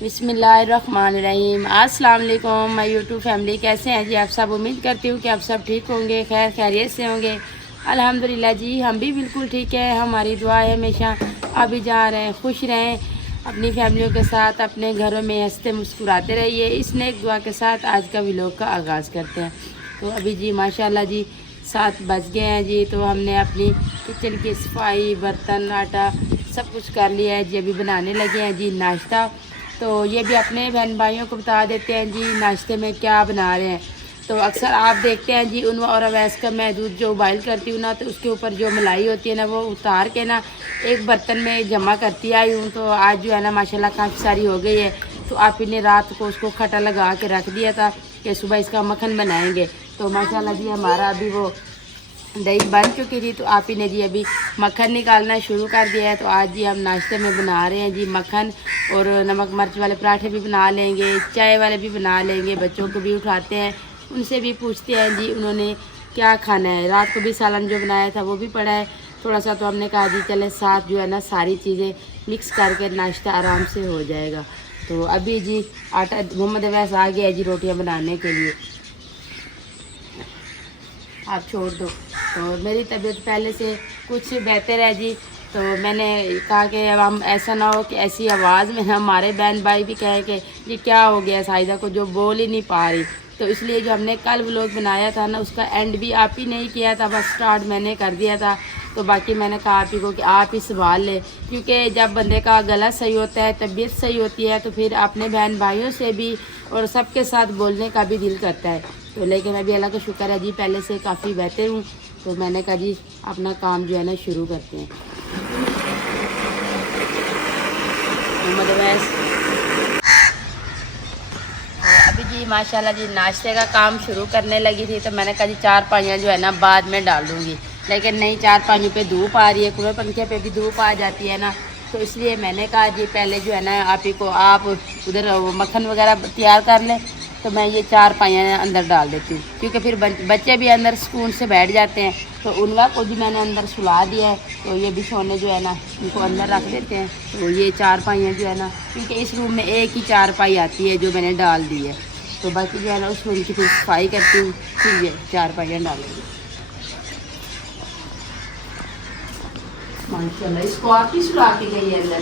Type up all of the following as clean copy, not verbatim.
बिस्मिल्लाहिर्रहमानिर्रहीम। अस्सलाम वालेकुम माय यूट्यूब फैमिली, कैसे हैं जी आप सब। उम्मीद करती हूँ कि आप सब ठीक होंगे, खैर खैरियत से होंगे। अल्हम्दुलिल्लाह जी हम भी बिल्कुल ठीक है। हमारी दुआ है हमेशा आप भी जा रहे हैं, खुश रहें अपनी फैमिलियों के साथ, अपने घरों में हंसते मुस्कुराते रहिए। इस नेक दुआ के साथ आज का व्लॉग का आगाज़ करते हैं। तो अभी जी माशाल्लाह जी 7 बज गए हैं जी। तो हमने अपनी किचन की सफाई, बर्तन, आटा सब कुछ कर लिया है जी। अभी बनाने लगे हैं जी नाश्ता। तो ये भी अपने बहन भाइयों को बता देते हैं जी नाश्ते में क्या बना रहे हैं। तो अक्सर आप देखते हैं जी उनवा और अवैस का मैं दूध जो बॉयल करती हूँ ना, तो उसके ऊपर जो मलाई होती है ना वो उतार के ना एक बर्तन में जमा करती आई हूँ। तो आज जो है ना माशाल्लाह काफ़ी सारी हो गई है। तो आप ही ने रात को उसको खटा लगा के रख दिया था कि सुबह इसका मक्खन बनाएंगे। तो माशाल्लाह जी हमारा अभी वो दही बन चुकी थी। तो आप ही ने जी अभी मक्खन निकालना शुरू कर दिया है। तो आज जी हम नाश्ते में बना रहे हैं जी मक्खन, और नमक मिर्च वाले पराठे भी बना लेंगे, चाय वाले भी बना लेंगे। बच्चों को भी उठाते हैं, उनसे भी पूछते हैं जी उन्होंने क्या खाना है। रात को भी सालन जो बनाया था वो भी पड़ा है थोड़ा सा। तो हमने कहा जी चले साथ जो है ना सारी चीज़ें मिक्स करके नाश्ता आराम से हो जाएगा। तो अभी जी आटा मोहम्मद अवैस आ गया है जी रोटियाँ बनाने के लिए। आप छोड़ दो। तो मेरी तबीयत पहले से कुछ बेहतर है जी। तो मैंने कहा कि अब हम ऐसा ना हो कि ऐसी आवाज़ में हमारे बहन भाई भी कहें कि ये क्या हो गया साहिदा को, जो बोल ही नहीं पा रही। तो इसलिए जो हमने कल व्लॉग बनाया था ना उसका एंड भी आप ही नहीं किया था, बस स्टार्ट मैंने कर दिया था। तो बाकी मैंने कहा आप ही को कि आप ही संभाल ले, क्योंकि जब बंदे का गला सही होता है, तबीयत सही होती है, तो फिर अपने बहन भाइयों से भी और सबके साथ बोलने का भी दिल करता है। तो लेकिन अभी अल्लाह का शुक्र है जी पहले से काफ़ी बेहतर हूँ। तो मैंने कहा जी अपना काम जो है ना शुरू करते हैं। मोहम्मद अवैस अभी जी माशाल्लाह जी नाश्ते का काम शुरू करने लगी थी। तो मैंने कहा जी 4 पाइयाँ जो है ना बाद में डाल दूँगी, लेकिन नहीं 4 पाइयों पे धूप आ रही है, खुले पंखे पे भी धूप आ जाती है ना। तो इसलिए मैंने कहा जी पहले जो है ना आप ही को आप उधर मक्खन वगैरह तैयार कर लें, तो मैं ये 4 पाइयाँ अंदर डाल देती हूँ, क्योंकि फिर बच्चे भी अंदर सुकून से बैठ जाते हैं। तो उनका को भी मैंने अंदर सुला दिया है। तो ये भी सोने जो है ना इनको अंदर रख देते हैं। तो ये 4 पाइयाँ जो है ना, क्योंकि इस रूम में एक ही 4 पाई आती है जो मैंने डाल दी है। तो बाकी जो है ना उस रूम की फिर सफाई करती हूँ, फिर ये 4 पाइयाँ डालूँगी माशाल्लाह। इसको आप ही सुला के गई है अंदर।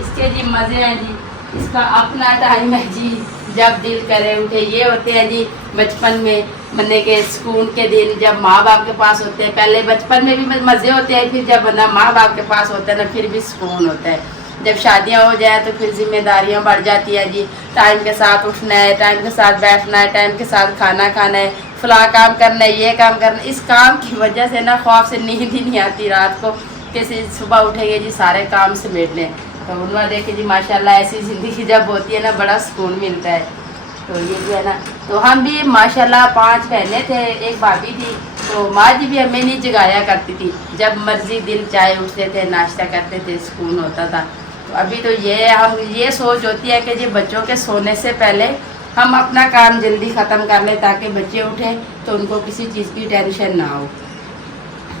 इसके जी मज़े हैं जी, इसका अपना टाइम है जी, जब दिल करे उठे। ये होते हैं जी बचपन में बंदे के सुकून के दिन, जब माँ बाप के पास होते हैं। पहले बचपन में भी मज़े होते हैं, फिर जब बंदा माँ बाप के पास होता है ना फिर भी सुकून होता है। जब शादियाँ हो जाए तो फिर जिम्मेदारियाँ बढ़ जाती हैं जी। टाइम के साथ उठना है, टाइम के साथ बैठना है, टाइम के साथ खाना खाना है, फला काम करना है, ये काम करना है। इस काम की वजह से ना ख्वाब से नींद ही नहीं आती रात को, कैसे सुबह उठेंगे जी सारे काम समेट लें। तो उनवा देखे जी माशाल्लाह ऐसी ज़िंदगी जब होती है ना बड़ा सुकून मिलता है। तो ये जो है ना, तो हम भी माशाल्लाह 5 बहनें थे, एक भाभी थी। तो माँ जी भी हमें नहीं जगाया करती थी, जब मर्जी दिल चाहे उठते थे, नाश्ता करते थे, सुकून होता था। तो अभी तो ये सोच होती है कि जी बच्चों के सोने से पहले हम अपना काम जल्दी ख़त्म कर लें, ताकि बच्चे उठें तो उनको किसी चीज़ की टेंशन ना हो।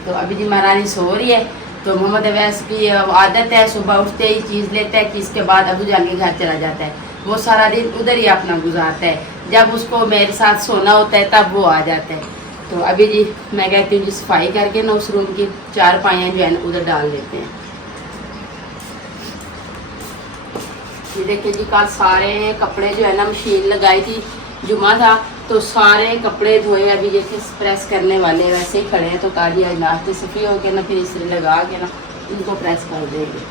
तो अभी जी महारानी सो रही है। तो मोहम्मद अवैस की आदत है सुबह उठते ही चीज़ लेता है कि इसके बाद अबू जान के घर चला जाता है। वो सारा दिन उधर ही अपना गुजारता है, जब उसको मेरे साथ सोना होता है तब वो आ जाता है। तो अभी जी मैं कहती हूँ जी सफाई करके ना उस रूम की 4 पाइयाँ जो है ना उधर डाल देते हैं। ये देखिए जी कल सारे कपड़े जो है ना मशीन लगाई थी, जुमा था, तो सारे कपड़े धोए। अभी देखिए प्रेस करने वाले वैसे ही खड़े हैं। तो काजी आज नाश्ते सफ़ी हो के ना फिर इस्त्री लगा के ना इनको प्रेस कर देंगे।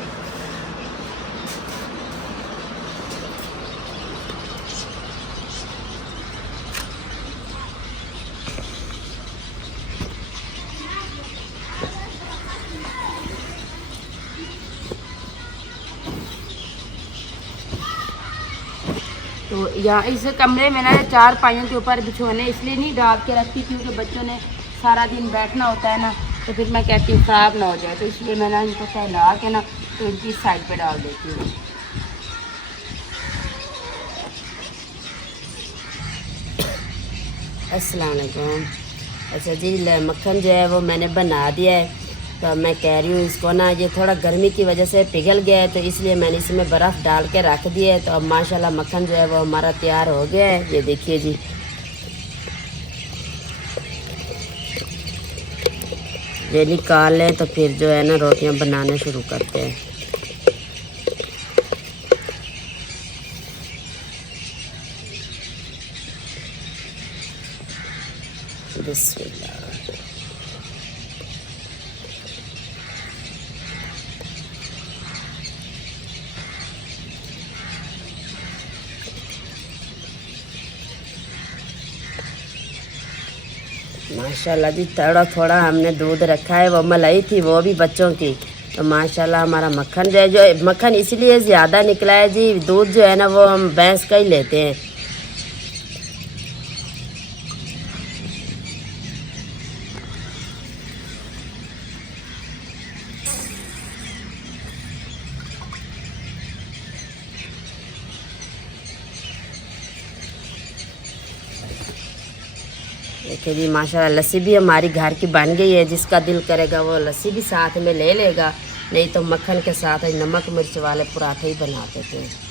तो यहाँ इस कमरे में ना 4 पाइयों के ऊपर बिछोने इसलिए नहीं डाल के रखती, क्योंकि बच्चों ने सारा दिन बैठना होता है ना, तो फिर मैं कहती हूँ ख़राब ना हो जाए। तो इसलिए मैं ना इनको फैला के ना तो इनकी साइड पे डाल देती हूँ। अस्सलाम वालेकुम। अच्छा जी मक्खन जो है वो मैंने बना दिया है। तो अब मैं कह रही हूँ इसको ना, ये थोड़ा गर्मी की वजह से पिघल गया है, तो इसलिए मैंने इसमें बर्फ़ डाल के रख दिया है। तो अब माशाल्लाह मक्खन जो है वो हमारा तैयार हो गया है। ये देखिए जी, ये निकाल लें तो फिर जो है ना रोटियां बनाने शुरू करते हैं। बिस्मिल्लाह। माशाल्लाह जी, थोड़ा थोड़ा हमने दूध रखा है, वो मलाई थी वो भी बच्चों की। तो माशाल्लाह हमारा मक्खन जो मक्खन इसलिए ज़्यादा निकला है जी, दूध जो है ना वो हम भैंस का ही लेते हैं। देखिए जी माशाल्लाह, लस्सी भी हमारी घर की बन गई है। जिसका दिल करेगा वो लस्सी भी साथ में ले लेगा, नहीं तो मक्खन के साथ नमक मिर्च वाले पराठे ही बना देते हैं।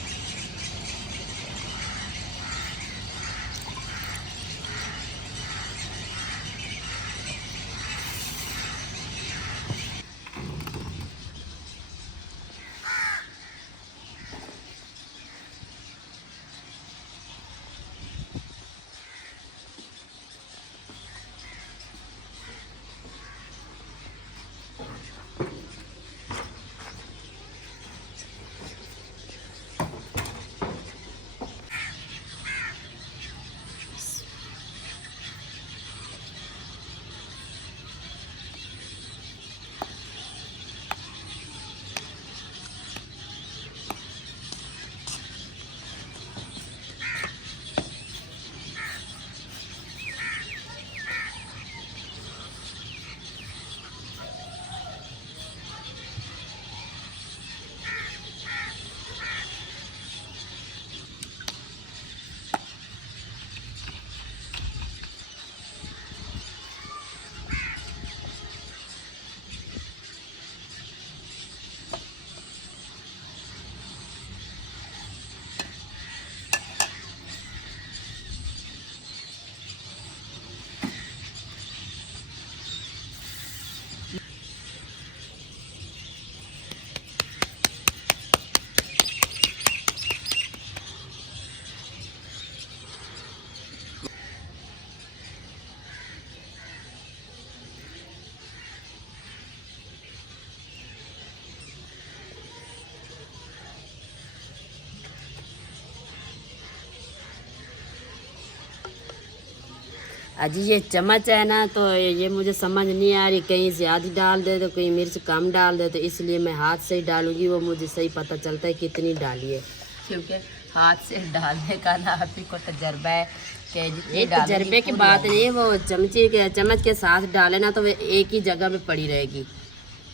अजी ये चम्मच है ना, तो ये मुझे समझ नहीं आ रही, कहीं ज़्यादा डाल दे तो कहीं मिर्च कम डाल दे, तो इसलिए मैं हाथ से ही डालूंगी। वो मुझे सही पता चलता है कितनी डाली है, क्योंकि हाथ से डालने का ना आप ही को तजर्बा है कि ये तजर्बे की बात नहीं है। वो चम्मच के साथ डाले ना तो वो एक ही जगह में पड़ी रहेगी।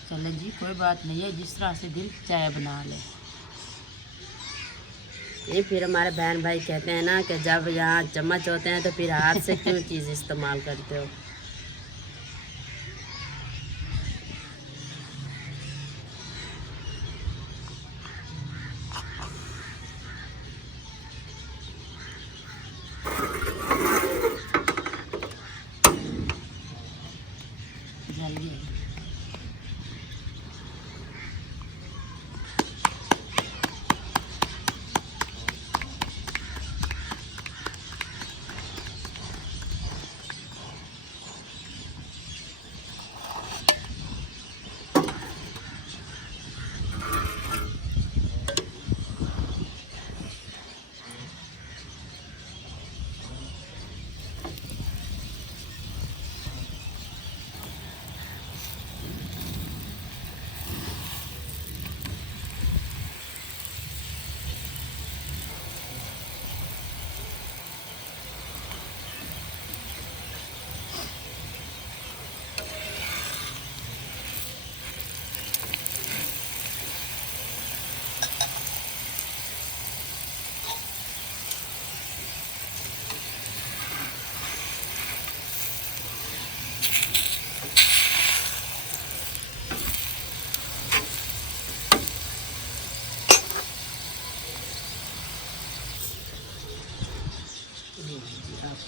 चलो जी, कोई बात नहीं है, जिस तरह से दिल चाय बना ले। ये फिर हमारे बहन भाई कहते हैं ना कि जब यहाँ चम्मच होते हैं तो फिर हाथ से क्यों चीज़ इस्तेमाल करते हो। जल्दी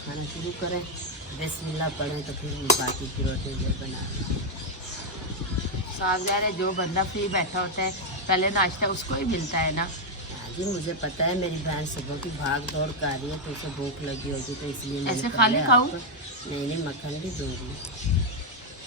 खाना शुरू करें, बिस्मिल्लाह पढ़ें तो फिर बाकी की रोटी जो बना। साफ ज़ाहिर है जो बंदा फ्री बैठा होता है पहले नाश्ता उसको ही मिलता है ना। हाँ जी, मुझे पता है मेरी बहन सुबह की भाग दौड़ कर रही है तो उसे भूख लगी होगी, तो इसलिए मैंने ऐसे पहले खाली खाऊं? आपको- नहीं, मक्खन भी दूंगी।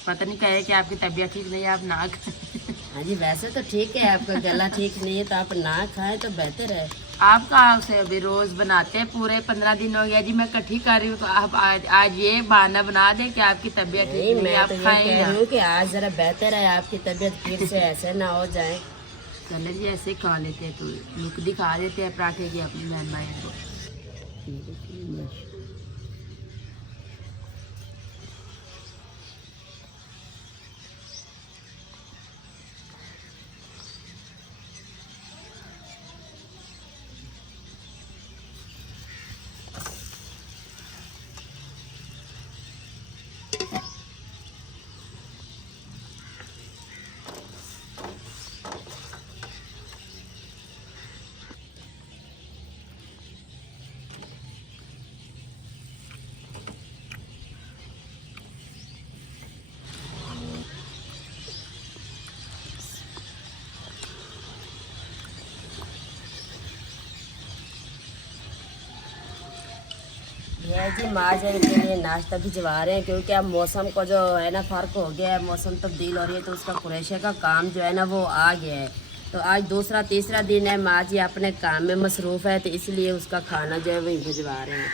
पता नहीं कहे कि आपकी तबीयत ठीक नहीं है आप ना खाएं। हाँ जी, वैसे तो ठीक है, आपका गला ठीक नहीं है तो आप ना खाएं तो बेहतर है। आप कहाँ से अभी रोज़ बनाते हैं, पूरे 15 दिन हो गया जी मैं इकट्ठी कर रही हूँ, तो आप आज ये बहाना बना दें कि आपकी तबीयत नहीं, ठीक नहीं है मैं आप तो ये खाएं कह ना। रही हूँ कि आज जरा बेहतर है, आपकी तबीयत फिर से ऐसे ना हो जाए। चले जी ऐसे ही खा लेते हैं, तो लुक दिखा देते हैं पराठे की अपनी बहन भाई को। ये जी माँ जन के लिए नाश्ता भिजवा रहे हैं, क्योंकि अब मौसम को जो है ना फ़र्क हो गया है, मौसम तब्दील हो रही है तो उसका कुरैशे का काम जो है ना वो आ गया है। तो आज दूसरा तीसरा दिन है, माँ जी अपने काम में मसरूफ़ है, तो इसलिए उसका खाना जो है वही भिजवा रहे हैं।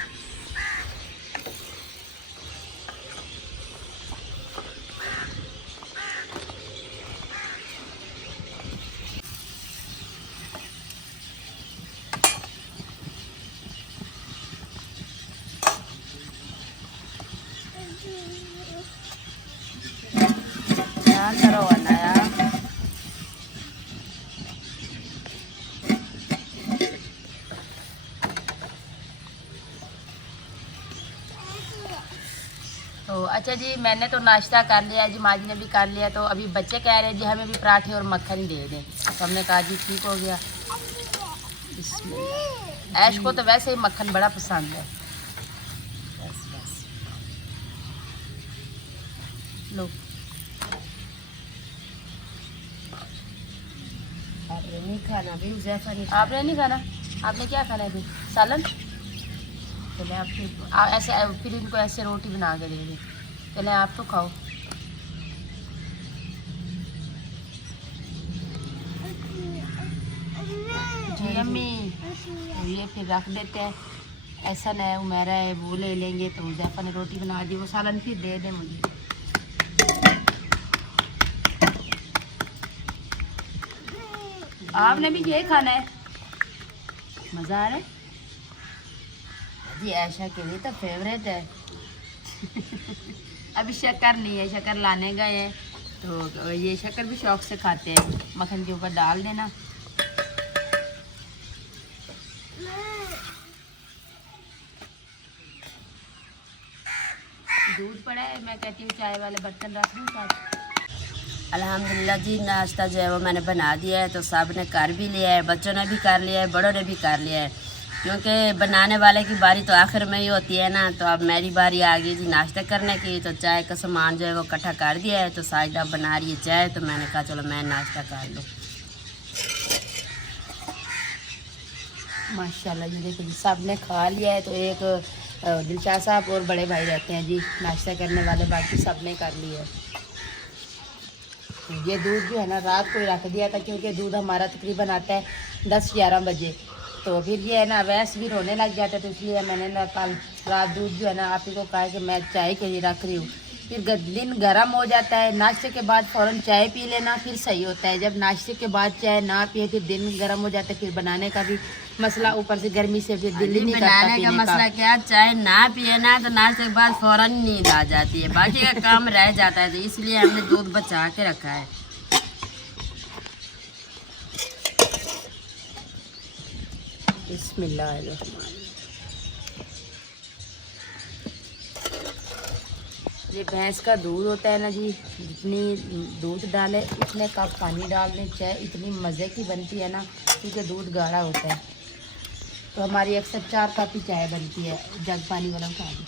क्या करो अनाया? तो अच्छा जी मैंने तो नाश्ता कर लिया जी, माँ जी ने भी कर लिया, तो अभी बच्चे कह रहे हैं जी हमें भी पराठे और मक्खन दे दें, तो हमने कहा जी ठीक हो गया। बिस्मिल्लाह। ऐश को तो वैसे ही मक्खन बड़ा पसंद है। बस बस। लो आपने नहीं खाना भी, हुज़ैफा नहीं आपने नहीं खाना? आपने क्या खाना है फिर? सालन? चले आप फिर ऐसे फिर इनको ऐसे रोटी बना के दे दें। चले आप तो खाओ। जी अम्मी, तो ये फिर रख देते हैं। ऐसा न है उमेरा है वो ले लेंगे, तो हुज़ैफा ने रोटी बना दी, वो सालन फिर दे दें मुझे। आपने भी ये खाना है? मज़ा आ रहा है? जी, ऐशा के लिए तो फेवरेट है। अभी शक्कर नहीं है, शक्कर लाने गए हैं, तो ये शक्कर भी शौक से खाते हैं। मक्खन के ऊपर डाल देना। दूध पड़ा है, मैं कहती हूँ चाय वाले बर्तन रख दूँ साथ। अल्हम्दुलिल्लाह जी, नाश्ता जो है वो मैंने बना दिया है, तो सब ने कर भी लिया है, बच्चों ने भी कर लिया है, बड़ों ने भी कर लिया है, क्योंकि बनाने वाले की बारी तो आखिर में ही होती है ना। तो अब मेरी बारी आ गई जी नाश्ता करने की, तो चाय का सामान जो है वो इकट्ठा कर दिया है, तो साजिदा बना रही है चाय, तो मैंने कहा चलो मैं नाश्ता कर लूँ। माशाल्लाह जी, देखो जी सब ने खा लिया है, तो एक दिलशाद साहब और बड़े भाई रहते हैं जी नाश्ता करने वाले, बाकी सब ने कर लिया है। तो ये दूध जो है ना रात को ही रख दिया था, क्योंकि दूध हमारा तकरीबन आता है 10-11 बजे, तो फिर ये है ना अवैस भी रोने लग जाता है, तो इसलिए मैंने ना कल रात दूध जो है ना आप ही को कहा कि मैं चाय के लिए रख रही हूँ। फिर दिन गर्म हो जाता है, नाश्ते के बाद फ़ौरन चाय पी लेना फिर सही होता है। जब नाश्ते के बाद चाय ना पिए फिर दिन गर्म हो जाता है, फिर बनाने का भी मसला, ऊपर से गर्मी से फिर दिल ही नहीं करता बनाने का पीने मसला क्या, चाय ना पिए ना तो नाश्ते के बाद फौरन नींद आ जाती है, बाकी का काम रह जाता है, तो इसलिए हमने दूध बचा के रखा है। बिस्मिल्लाह। ये भैंस का दूध होता है ना जी, जितनी दूध डाले उतने कप पानी डाल दें, चाय इतनी मज़े की बनती है ना, क्योंकि दूध गाढ़ा होता है। तो हमारी अक्सर 4 कप चाय बनती है। जग पानी वाला उठा दी।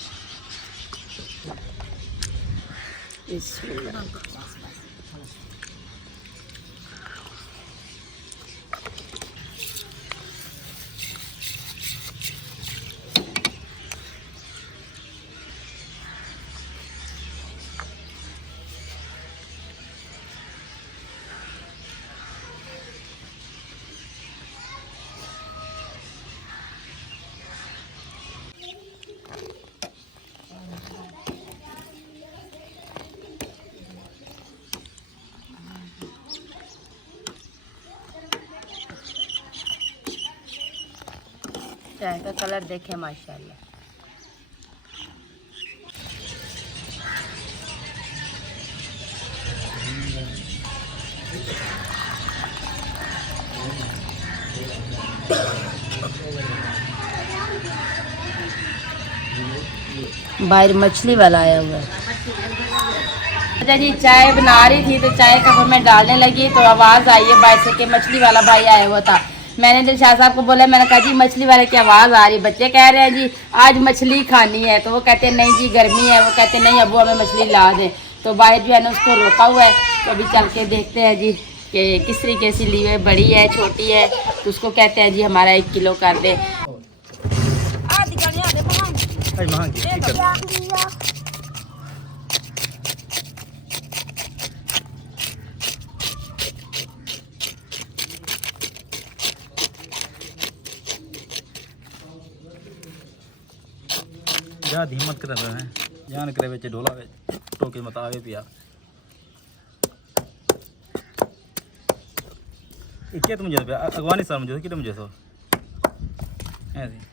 चाय का कलर देखें माशाल्लाह। बाहर मछली वाला आया हुआ है। अच्छा जी, चाय बना रही थी तो चाय कप में डालने लगी तो आवाज़ आई है बाहर से कि मछली वाला भाई आया हुआ था। मैंने दिलशाद साहब को बोला, मैंने कहा जी मछली वाले की आवाज़ आ रही। बच्चे कह रहे हैं जी आज मछली खानी है, तो वो कहते हैं नहीं जी गर्मी है। वो कहते हैं नहीं अबू हमें मछली ला दें। तो बाहर जो है ना उसको रोका हुआ है। तो अभी चल के देखते हैं जी कि किस तरीके से ली है, बड़ी है छोटी है। तो उसको कहते हैं जी हमारा 1 किलो कर दे। ज़्यादा हिम्मत कर रहे हैं जान करे बेचे ढोला टोके मत आवे पिया। क्या तुम मुझे अगवानी सर मुझे कि मुझे सो ऐसे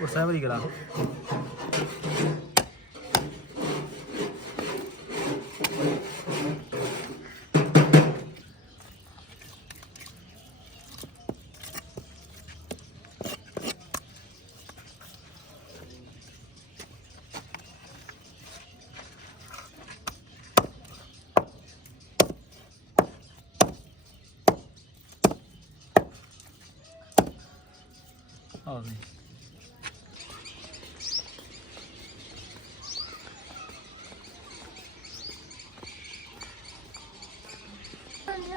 वो सावरी करा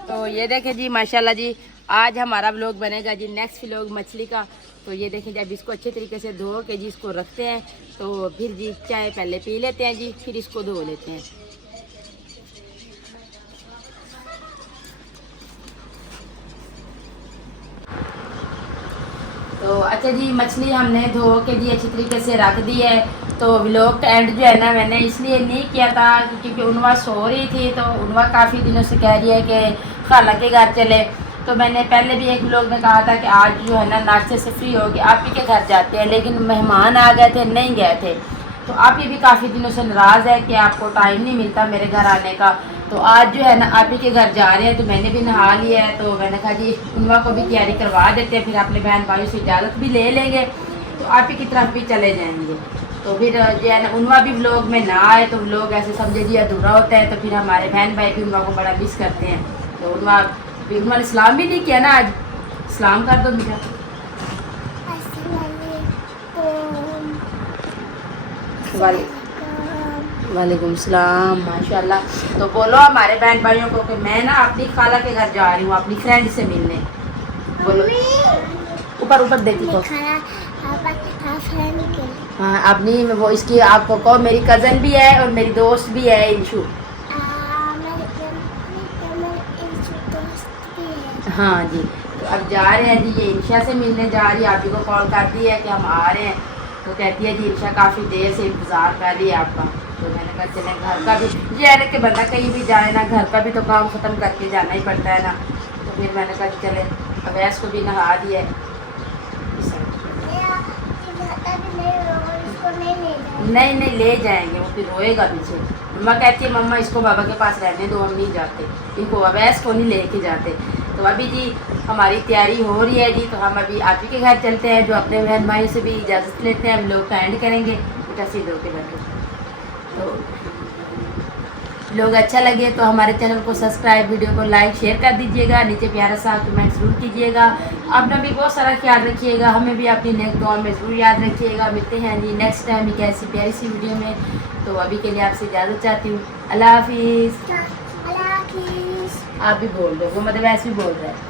तो ये देखें जी माशाल्लाह जी, आज हमारा व्लॉग बनेगा जी नेक्स्ट व्लॉग मछली का। तो ये देखें जब इसको अच्छे तरीके से धो के जी इसको रखते हैं तो फिर जी चाय पहले पी लेते हैं जी, फिर इसको धो लेते हैं। तो अच्छा जी, मछली हमने धो के जी अच्छी तरीके से रख दी है। तो व्लॉग का एंड जो है ना मैंने इसलिए नहीं किया था क्योंकि उनवा सो रही थी। तो उनवा काफ़ी दिनों से कह रही है कि खाला के घर चले। तो मैंने पहले भी एक व्लॉग में कहा था कि आज जो है ना नाश्ते से फ्री हो गए आप ही के घर जाते हैं, लेकिन मेहमान आ गए थे नहीं गए थे। तो आप ये भी काफ़ी दिनों से नाराज़ है कि आपको टाइम नहीं मिलता मेरे घर आने का। तो आज जो है ना आप ही के घर जा रहे हैं तो मैंने भी नहा लिया है। तो मैंने कहा जी उनवा को भी तैयारी करवा देते हैं, फिर अपने बहन भाइयों से इजाज़त भी ले लेंगे तो आप ही की तरफ भी चले जाएंगे। तो फिर जो है ना उनवा भी व्लॉग में ना आए तो व्लॉग ऐसे समझे जी अधूरा होता है। तो फिर हमारे बहन भाई भी उनवा को बड़ा मिस करते हैं। तो उनवा ने सलाम भी नहीं किया ना, आज सलाम कर दो बेटा। वालेकुम सलाम माशाल्लाह। तो बोलो हमारे बहन भाइयों को कि मैं ना अपनी खाला के घर जा रही हूँ अपनी फ्रेंड से मिलने। बोलो ऊपर ऊपर देखी तो हाँ अपनी वो इसकी आपको कहो मेरी कज़न भी है और मेरी दोस्त भी है इंशु। हाँ जी, तो अब जा रहे हैं जी, ये इंशा से मिलने जा रही है। आप ही को कॉल कर दी है कि हम आ रहे हैं। तो कहती है जी इंशा काफ़ी देर से इंतज़ार कर रही है आपका। तो मैंने कहा चलें घर का भी ये है कि बंदा कहीं भी जाए ना घर का भी तो काम ख़त्म करके जाना ही पड़ता है ना। तो फिर मैंने कहा चले अवैस को भी नहा दिया है। नहीं नहीं ले जाएंगे, वो फिर रोएगा पीछे। मम्मा कहती है मम्मा इसको बाबा के पास रहने दो, हम नहीं जाते, इनको अवैस को नहीं लेके जाते। तो अभी जी हमारी तैयारी हो रही है जी, तो हम अभी आप ही के घर चलते हैं, जो अपने बहन भाई से भी इजाज़त लेते हैं। हम लोग का एंड करेंगे, बेटा सीधे होके बैठो। तो लोग अच्छा लगे तो हमारे चैनल को सब्सक्राइब, वीडियो को लाइक शेयर कर दीजिएगा, नीचे प्यारा सा कमेंट ज़रूर कीजिएगा। अपना भी बहुत सारा ख्याल रखिएगा, हमें भी अपनी नेक्स्ट दुआ में ज़रूर याद रखिएगा। मिलते हैं जी नेक्स्ट टाइम एक ऐसी प्यारी सी वीडियो में। तो अभी के लिए आपसे इजाज़त चाहती हूँ। अल्लाह हाफिज़। आप भी बोल दो, वो मतलब ऐसे ही बोल रहा है।